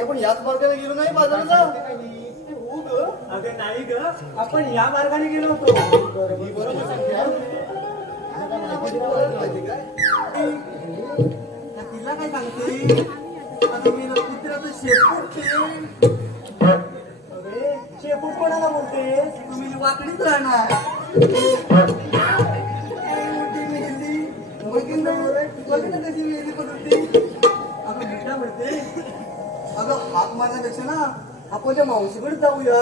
अगं पण याच मार्गाने गेलो नाही बाजाराला. अगं नाही ग, आपण या मार्गाने गेलो होतो. बरोबर सांगते. तिला काय सांगते? आता मी कुत्र्याचं शेपूट अरे शेपूट कोणाला बोलते? तुम्ही वाकडीच राहणार. कशी मेहंदी पकडते. अगं मिठा म्हणते. अगं हाक मारण्यापेक्षा ना आपण त्या मावशीकडे जाऊया.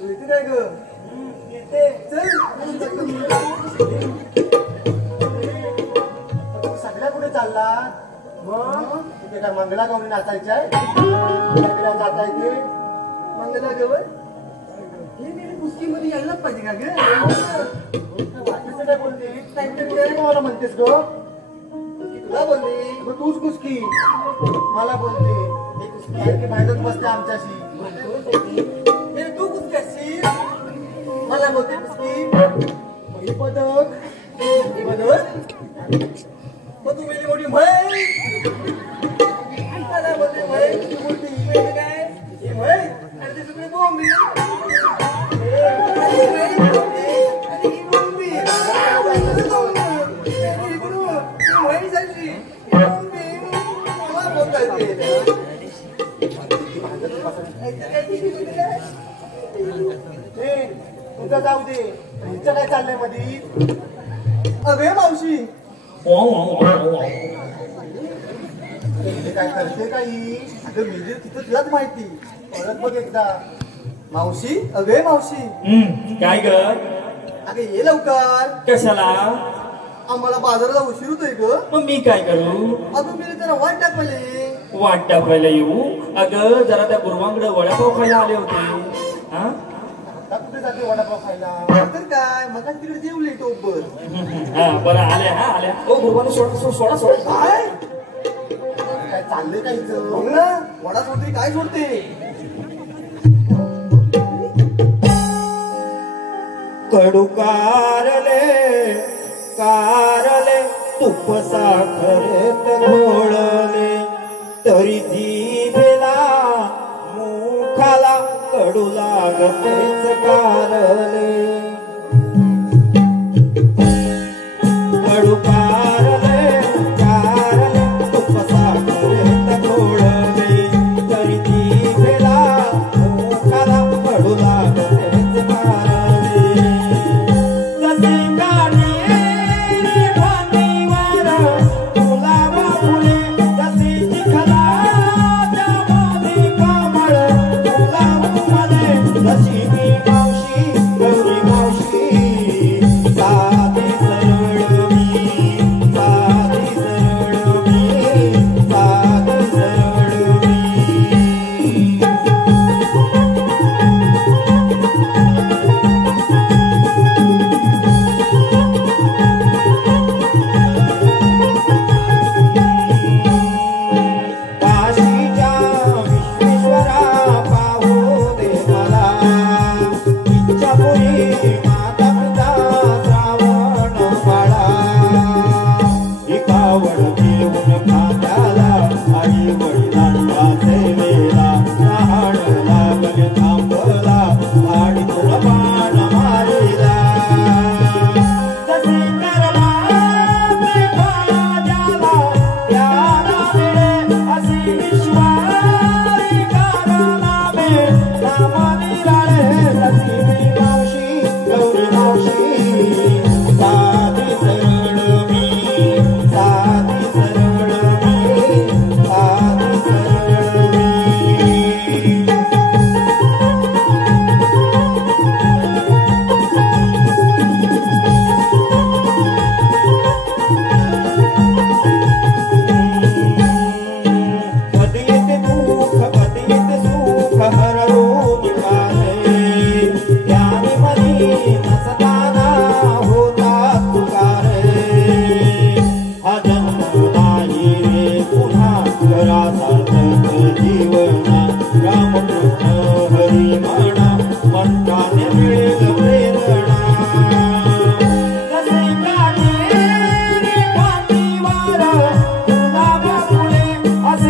येते काय ग? येते. चल सगळ्या कुठे चालला? मग तिथे काय मंगला गौरी नाचायची आहे? जाता येते मंगला गवर हे मी कुस्ती मध्ये यायलाच पाहिजे का ग? काय बोलते? मला म्हणतेस ग? तुला बोलली मग तूच कुस्की मला बोलते. भांडत बसते आमच्याशी. हे तू कुस्ती असशील. मला बोलते कुस्की. ही पदक मग तू मेली मोठी म्हैस. मला बोलते म्हैस. तू बोलते ही मेली काय? ही म्हैस आणि ती सगळी बोंबी. तुझं जाऊ दे. हिचं काय चाललंय मधी? अगे मावशी काय करते काही? अगं मेली तिथं तुलाच माहिती. परत बघ एकदा. मावशी अगे मावशी. काय ग? अगे ये लवकर. कशाला? आम्हाला बाजाराला उशीर होतोय ग. मग मी काय करू? अगं मी जरा वाट टाकले. वाट टाकायला येऊ? अगं जरा त्या गुरुवांकडे वडापाव खायला आले होते. हा कुठे जाते वडापाव खायला? तर काय मग तिकडे जेवले टोबर. बरं आल्या. आल्या. ओ गुरुवाने सोडा. काय काय चाललंय का हिचं? बघ ना वडा सोडते काय सोडते. कडू कारले तुप साखरेत घोळले तरी जीभेला मुखाला कडू लागतेच कारले. कडू कारले तुप साखरेत घोळले तरी जीभेला मुखाला कडू लागतेच कारले. असे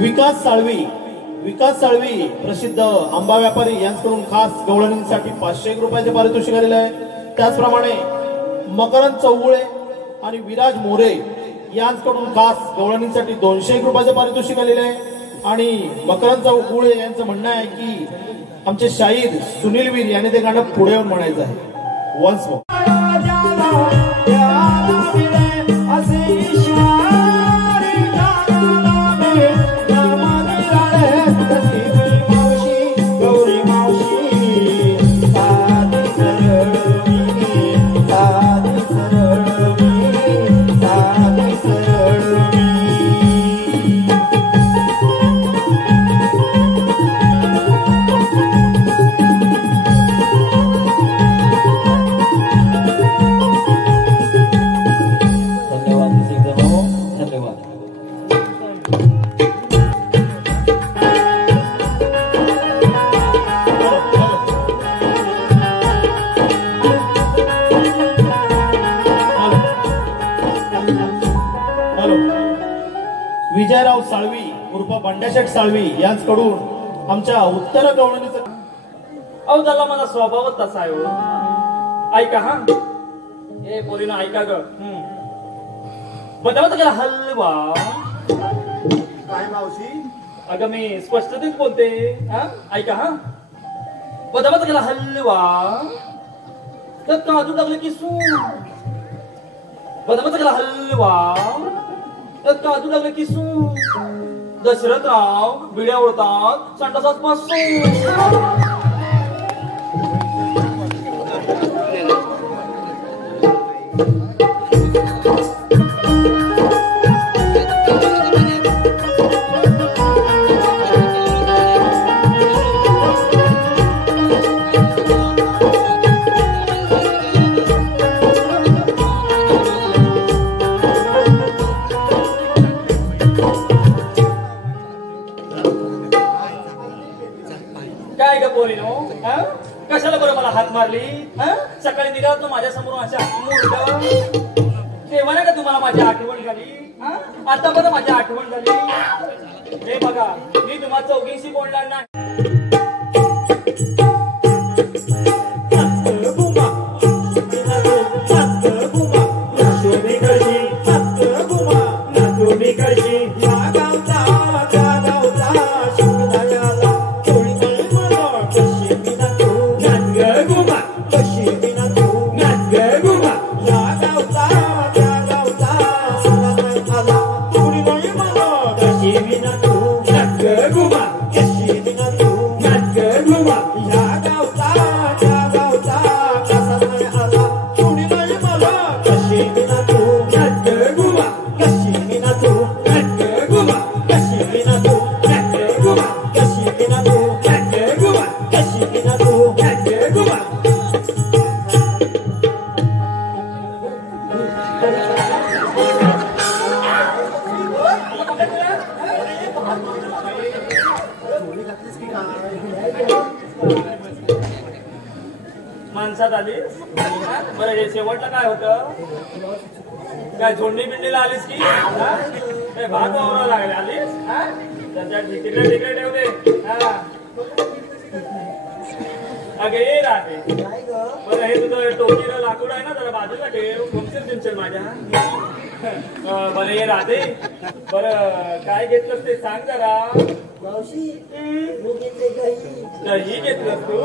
विकास साळवी प्रसिद्ध आंबा व्यापारी यांच्याकडून खास गवळणींसाठी 500 रुपयाचे पारितोषिक आलेले आहे. त्याचप्रमाणे मकरंद चौगुळे आणि विराज मोरे यांच्याकडून खास गवळणींसाठी 200 रुपयाचे पारितोषिक आलेले आहे. आणि मकरंद चौगुळे यांचं म्हणणं आहे की आमचे शाहीर सुनील वीर यांनी ते गाणं पुढे येऊन म्हणायचं आहे. Once more. विजयराव साळवी उर्फ बंड्याशेठ साळवी यांच्याकडून आमच्या उत्तर गवळणीचं. अहो त्याला माझा स्वभावच तसा आहे हो. ऐका हा ए पोरीनं ऐका ग. बदलत गेला हलवा. काय मावशी? अगं मी स्पष्टतेच बोलते. हा ऐका हा. बदलत गेला हलवा तर काजू टाकले की सू. बदलत गेला हलवा तर काजू लागले की सू. दशरथराव बिड्या ओढतात संडासात पासून. काय ग पोरीनो कशाला बरं मला हात मारली? सकाळी निघाल तू माझ्या समोर अशा तेव्हा नाही का तुम्हाला माझी आठवण झाली? आता बरं माझी आठवण झाली. हे बघा मी तुम्हाला चौघींशी बोलणार नाही. माणसात आलीस बरं. हे शेवटला काय होतं? काय झोंडी बिंडीला आलीस की काय भात वावरा लागले आलीस? त्याच्या तिकडे तिकडे ठेवते. अगं ये राहते बरं. हे तुझं टोकीला लाकूड आहे ना जरा बाजूला ठेव. तुमचे माझ्या बरं ये राहते. बरं काय घेतलंस ते सांग जरा. मावशी मी घेतले दही घेतलंस तू?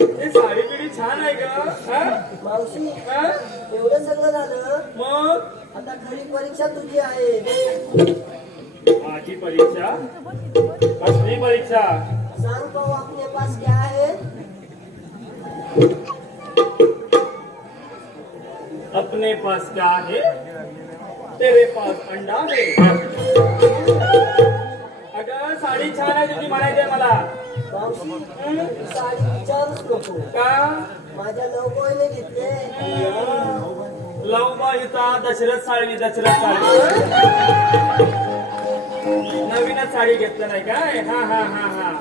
हे साडी पिढी छान आहे ग. मावशी एवढं सगळं झालं मग आता खरी परीक्षा तुझी आहे. माझी परीक्षा? कसली परीक्षा? सांग पाहू आपले पास क्या है? अपने पास क्या है? तेरे पास अंडा है. अगं साडी छान आहे तुझी म्हणायचंय मला. मावशी साडी विचारूच नको का? माझ्या लवबॉयने घेतले. लवबाईचा दशरथ साळवी. दशरथ साळवी नवीनच साडी घेतलं नाही काय? हा हा हा हा.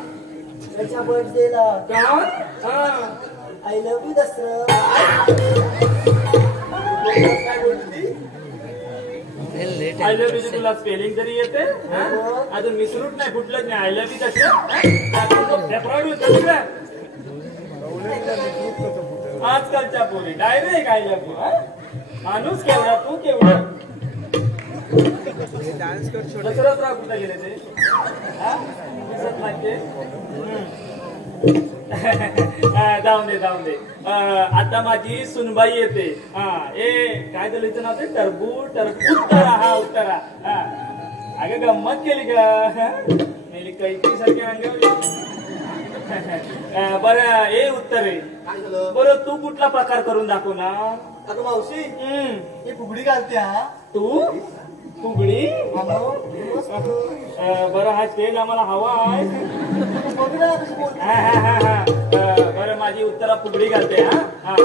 त्याच्या बर्थडेला का? I love you Dasharath. काय बोलली? आय लव्ह यू तुला स्पेलिंग तरी येते हा? अजून मिसरूट नाही फुटलंच नाही आय लव्ह यू तसं आजकालच्या पोरी डायरेक्ट आय लव्ह यू माणूस केवढा तू केवढा दसरात कुठे गेले ते हा? दिसत नाही ते जाऊन दे आता माझी सुनबाई येते हा ए काय झालं हिचं नाव ते टरबूज उत्तरा हा उत्तरा हा अगं गंमत केली का मेली कैकी सारखी अंगावली बरं ए उत्तरे काय झालं बरं तू कुठला प्रकार करून दाखव ना अगं मावशी ही फुगडी घालते हा तू फुगडी अगं, बरं हा स्टेज आम्हाला हवा आहे तू बघ ना कशी बोलते. हा. बरं माझी उत्तरा फुगडी घालते हा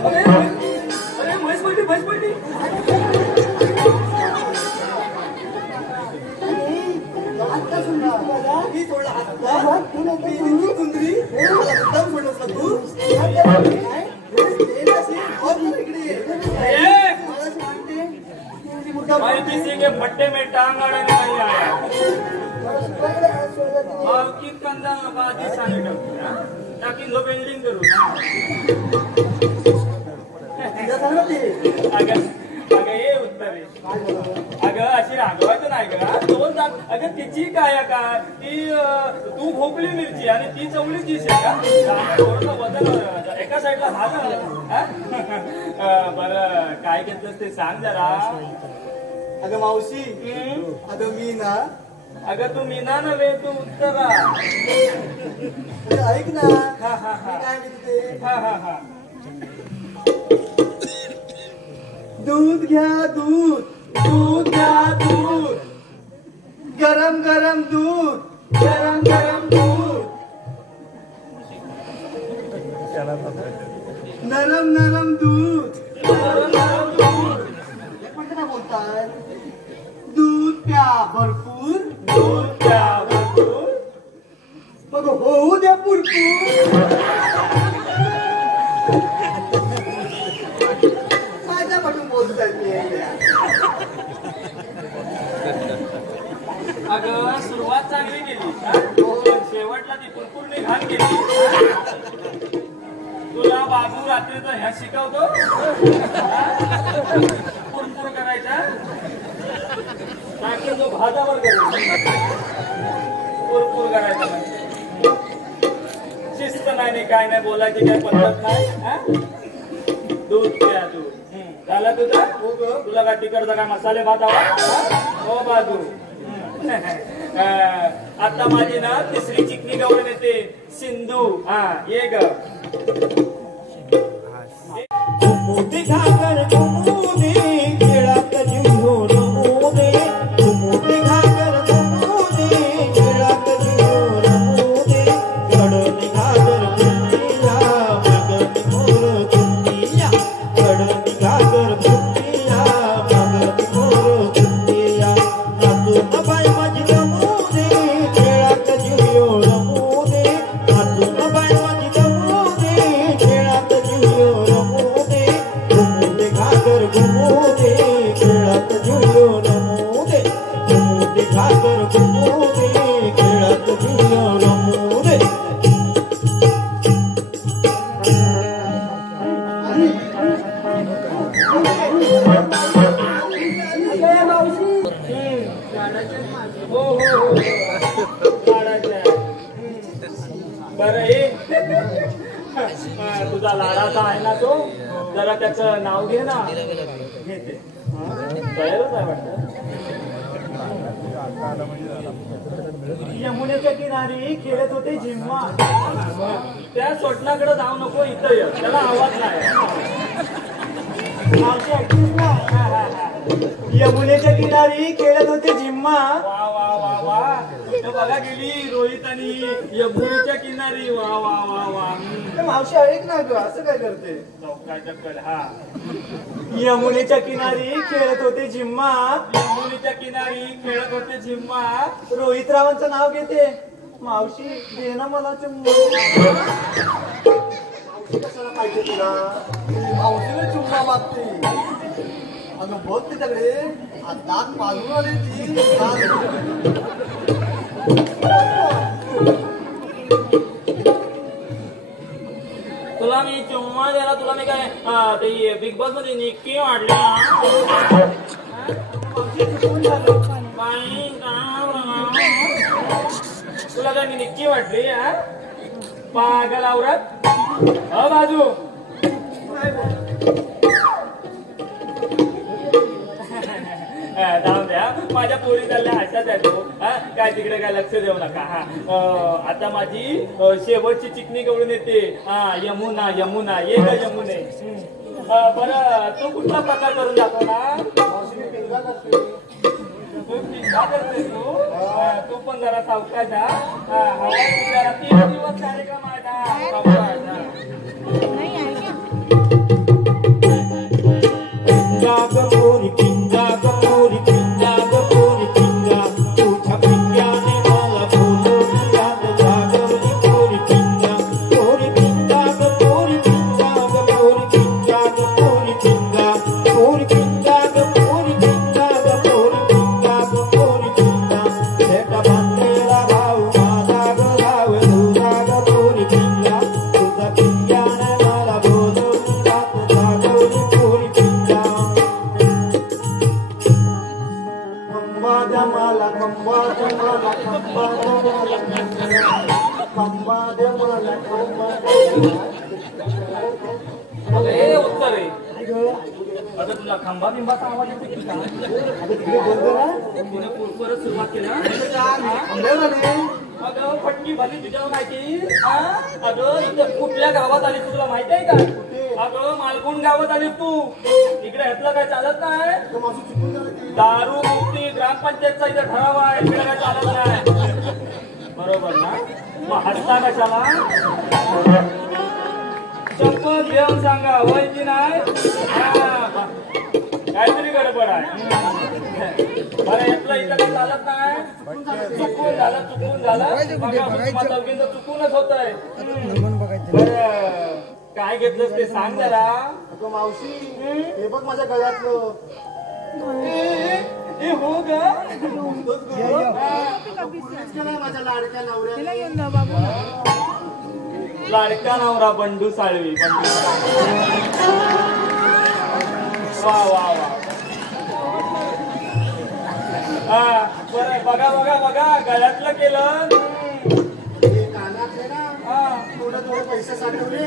अरे म्हैस पडली आत्ता सुनला मी सोडला आत्ता मी कुंदरी मला मुद्दाम सोडलंस ना तू काय? ये अशी, और तू इकडे ये. मला अशी वाटते, तुझी मुद्दाम माहिती सी के भट्टे में टांग अड़ने नहीं आया और की कंदा बाजी सांगितलं ताकि लो बिल्डिंग करू तिला सांग ना ते. अगं ये उत्तरे अगं अशी रागवायचं नाही का दोन दात अगं तिची काय का ती तू भोपळी मिरची आणि ती चवळी दिसे का थोडंसं वजन एका साईडला झालं बरं काय घेतलंस ते सांग जरा अगं मावशी अगं मी ना अगं तू मीना नव्हे तू उत्तरा अगं ऐक ना मी काय म्हणते ते हा दूध घ्या दूध दूध घ्या दूध गरम गरम दूध गरम गरम दूध नरम नरम दूध गरम गरम दूध एक मिनिट काय बोलताय दूध प्या भरपूर दूध प्या भरपूर मग होऊ द्या पुरपूर माझ्या पाठून बोलताय ते अगं सुरुवात चांगली केली पण शेवटला ती कुरकुरणी घाण केली तुला बाबू रात्रीचं ह्या शिकवतो कुरकुर करायचा टाकी जो भाजावर कुरकुर करायचा म्हणजे शिस्त नाही काय नाही बोलायची काय पद्धत नाही हा? दूध प्या दूध झाला तुझा तुला काय तिकडचा काय मसाले भात हवा हो बाजू आता माझी ना तिसरी चिकनी गवळण येते सिंधू हा ये ग मोठी घागर घुमू दे खेळात जीव रमू दे मोठी घागर घुमू दे खेळात जीव रमू दे कडणी घागर घुमतीया मगनी मोर घुमतीया कडणी घागर घुमतीया मगनी मोर घुमतीया नातून बाई माझी रमू दे खेळात जीव रमू दे नातून बाई माझी रमू दे खेळात जीव रमू दे घुमू दे घागर घुमू दे खेळात जीव रमू दे घुमू दे घागर घुमू दे खेळात जीव रमू दे हो लाडाच्या बरं तुझा लाडाचा आहे ना तो जरा त्याचं नाव घे ना घेते तयारच आहे वाटतं. यमुनेच्या किनारी खेळत होते झिम्मा. त्या सोटणाकडे जाऊ नको, इथं ये, त्याला आवाज नाही. मावशी ऐकलीस ना? यमुनेच्या किनारी खेळत होते झिम्मा. वा वा वा वा, इथं बघा गेली रोहित आणि यमुनेच्या किनारी. वा वा वा वा. मावशी ऐक ना ग, असं काय करते? चौका चक्कर. हा, यमुनेच्या किनारी खेळत होते झिम्मा. यमुनेच्या किनारी खेळत होते झिम्मा. रोहितरावांचं नाव घेते. मावशी दे ना मला चुम्मा. मावशी कशाला पाहिजे तुला? मावशीला चुम्मा मागते. अगं बघ तिच्याकडे दात पाजून आले ती. तुला मी चुम्मा द्यायला, तुला मी काय ते बिग बॉस मध्ये निक्की वाढली तुला काय मी निक्की वाटली? पागल आवरात. बाजू जाऊ द्या, माझ्या पोरी चालल्या अशाच आहे तो. काय तिकडे काय लक्ष देऊ नका. आता माझी शेवटची चिकनी करून येते. यमुना यमुना, ये ग यमुने. बरं, तू कुठला प्रकार करून दाखवणार? मावशी मी पिंगा करते. तू पिझ्झा करते तू पण जरा सावकाश जा. जरा 3 दिवस कार्यक्रम आहे ना, सावकाश जा. उत्तर आहे. अगं तुला खंबा बिंबाचा आवाज येतो की काय? तिने परत सुरुवात केली. अगं फटकी भरली तुझ्यावर माहिती? अगं इथं कुठल्या गावात आली तुला माहिती आहे का? अगं मालगुण गावात आली तू. इकडे ह्यातलं काय चालत नाही. दारू मुक्ती ग्रामपंचायतचा इथं ठराव आहे. इकडे काय चालत नाही. बरोबर ना? मग हसता कशाला? शपथ घेऊन सांगा, होय की नाही? काहीतरी गडबड आहे. बरं, यातलं इथं काय चालत नाही. चुकून झालं. चौघींचं चुकूनच होत आहे. बरं, काय घेतलंस ते सांग जरा. अगं मावशी, हे बघ माझ्या गळ्यातलं. हे हो ग, माझ्या लाडक्या नवऱ्याला. लाडका नवरा बंडू साळवी. वा वा वा. बरं, बघा बघा बघा, गळ्यातलं केलं. कानातले ना थोडे थोडे पैसे साठवले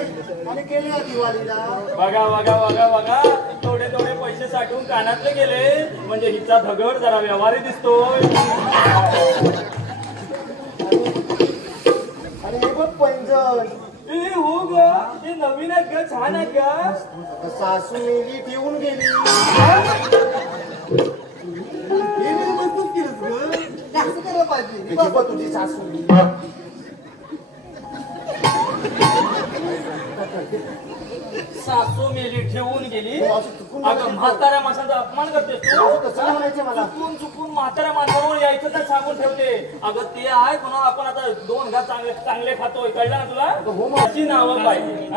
आणि केले दिवाळीला. बघा बघा बघा बघा, थोडे थोडे पैसे साठवून कानातले गेले. म्हणजे हिचा धगड जरा व्यवहारी दिसतोय. आणि हे बघ पैंजण. हो ग, हे नवीन आहेत का? छान आहेत का? सासू मेली ठेवून गेली. हे मी मस्तच केलंस ग. असं करायला पाहिजे. बाबा तुझी सासू सासू मेली ठेवून गेली. अगं म्हाताऱ्या माणसाचा अपमान करतेस तू. कसं म्हणायचं मला? चुकून चुकून म्हाताऱ्या माणसावर यायचं तर सांगून ठेवते. अगं ते आहे म्हणून आपण आता 2 घास चांगले चांगले खातोय. कळलं ना तुला? माझी नावं पाहिजे.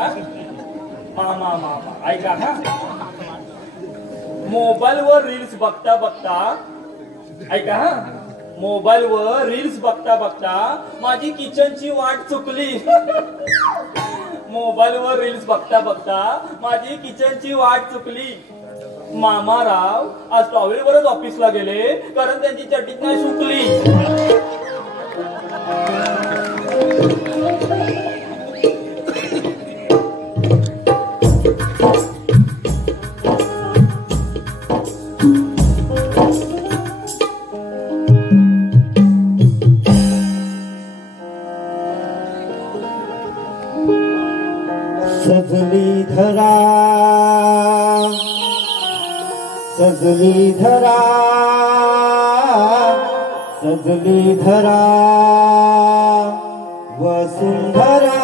मामा मामा ऐका. मोबाईलवर रील्स बघता बघता, ऐका मोबाईलवर रील्स बघता बघता माझी किचनची वाट चुकली. मोबाईलवर रील्स बघता बघता माझी किचनची वाट चुकली. मामाराव आज टॉवेलवरच ऑफिसला गेले कारण त्यांची चड्डीच नाही सुकली. सजली धरा वसुंधरा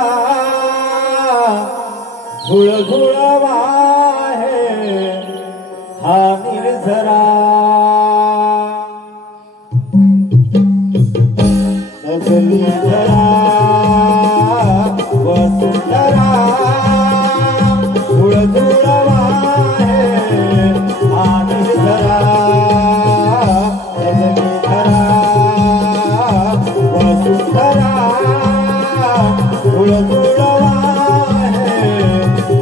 झुळझुळवा है हा निर्झरा सजली धरा वसुंधरा झुळझुळवा है हा निर्झरा सजली धरा वसुंधरा झुळझुळवा है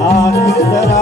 हा निर्झरा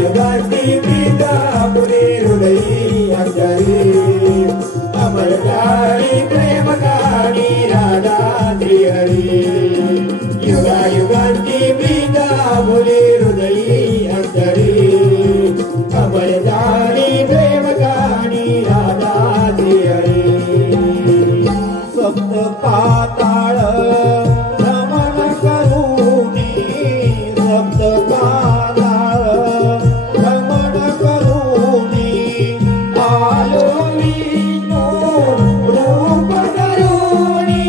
युगाची प्रीता पुरे हृदयी अंतरी अमर हरी युगायुगांची प्रीता बोले हृदयी अंतरी अमरदारी प्रेम कहाणी राधाची हरी सप्त पाताळ भ्रमण करूनी सप्त पाताळ भ्रमण करूनी आलो विष्णू रूप धरूनी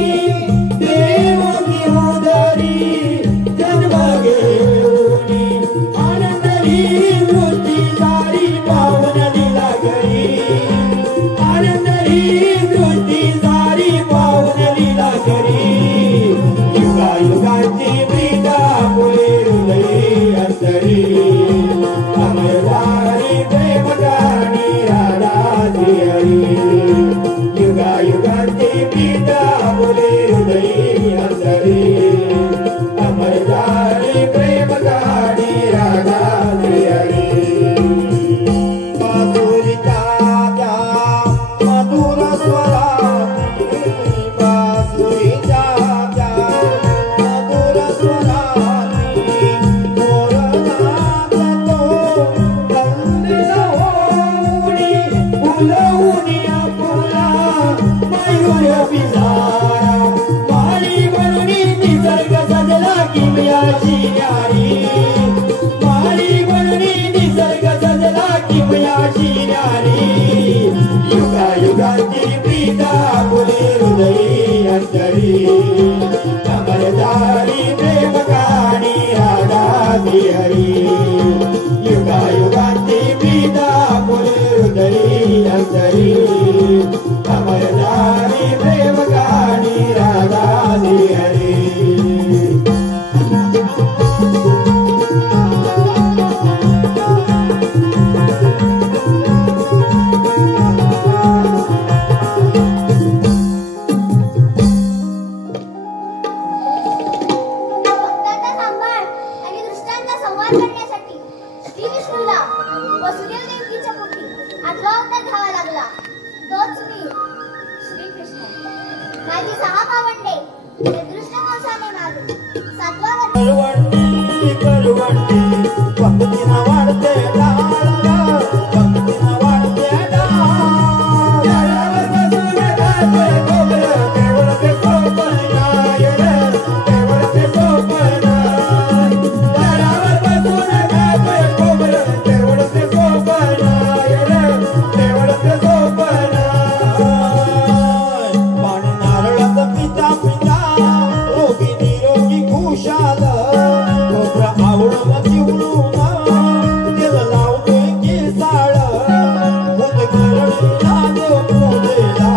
देव घेऊदरी जन्म घेऊनी आनंदरी दृष्टी सारी पावन लीला करी आनंदरी दृष्टी सारी पावन लीला करी युगायुगांची प्रीता बोले हृदयी अंतरी अमरदारी प्रेम कहाणी राधाची हरी युगायुगांची प्रीता बोले हृदयी अंतरी अमरदारी प्रेम कहाणी राधाची हरी बासुरीच्या त्या मधुर स्वराती बासुरीच्या त्या मधुर स्वराती मोरनाथ तो दंडिला होऊनी फुलवूनी फुला मयूर बिलारा माळी बनूनी निसर्ग सजला किमयाची न्यारी माळी बनूनी निसर्ग सजला किमयाची न्यारी युगायुगांची प्रीता बोले हृदयी अंतरी अमरदारी प्रेम कहाणी राधाची हरी युगायुगांची प्रीता बोले हृदयी अंतरी अमरदारी प्रेम कहाणी राधाची हरी भक्तांचा सांभाळ आणि दुष्टांचा संहार करण्यासाठी श्री विष्णूला वसुदेव देवकीच्या पोटी आठवा अवतार घ्यावा लागला. तोच मी श्रीकृष्ण. माझी 6 भावंडे निदृष्ट कंसाने मारून 7व्या वर्षी करवंटी भक्तीना वाढते डाळा भक्तीना वाढते डाळ झाडावर बसून खाते खोबरं केवळ ते सोपं नाही केवळ ते सोपं नाही झाडावर बसून खाते खोबरं केवळ ते सोपं नाही केवळ ते सोपं नाही पाणी नारळाचं पिता पिता रोगी निरोगी खुशाल खोबरं आवडून चिवडून केलं लावतोय केसाळ भूत करडीला देव पूजेला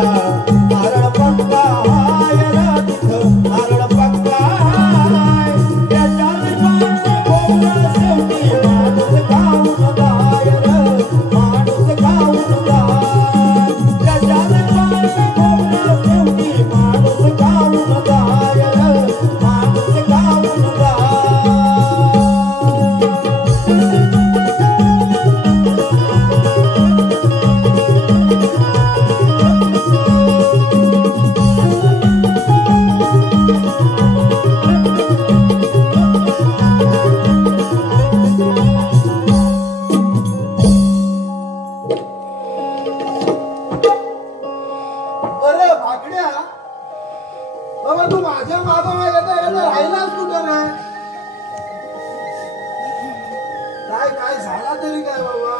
नारळ पक्का हाय रा तिथं नारळ पक्का हाय त्याच्यात पाणी खोबरं शेवटी माणूस खाऊन जाय माणूस खाऊन जाय त्याच्यात पाणी खोबरं शेवटी माणूस खाऊन जाय माणूस खाऊन जाय अरे भाकड्या बाबा तू माझ्या मागं येता येता राहिलास कुठं रे काय काय झाला तरी काय बाबा